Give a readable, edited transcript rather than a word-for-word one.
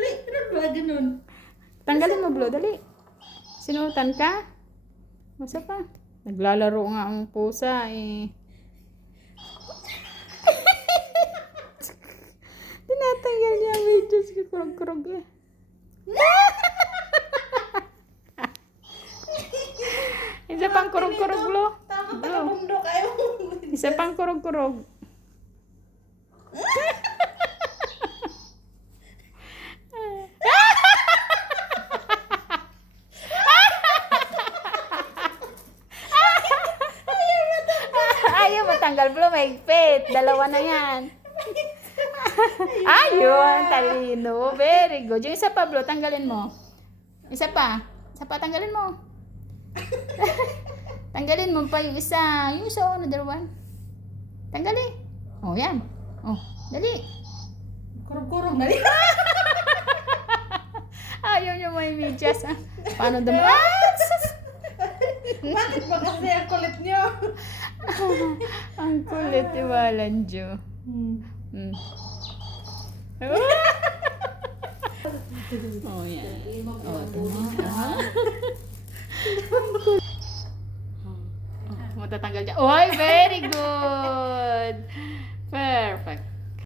Dali, ano ba ganun? Tanggalin mo, Blue. Dali. Sinutan ka? Masa pa? Naglalaro nga ang pusa eh. Tinatanggal niya ang medyas ko. Kurog-kurog eh. Isa pang kurog-kurog, Blue. Tama tagabundok kayo. Isa pang kurog-kurog. Ayaw matanggal, Blue. May higpit. Dalawa na yan. Ayun, talino. Very good. Yung isa pa, Blue, tanggalin mo. Isa pa. Isa pa, tanggalin mo. Tanggalin mo pa yung isa. Yung isa, another one. Tanggalin. Oh, yan. Oh, dali. Kurog-kurog, dali. Ayaw nyo may medyas. Ah. Paano dumi? Ah! Bakit ba kasi ang kulit nyo? Ang kulit, iwalan, Jo. Mm. Oh, yan. Oh, matatanggal dyan. Oy, very good. Perfect.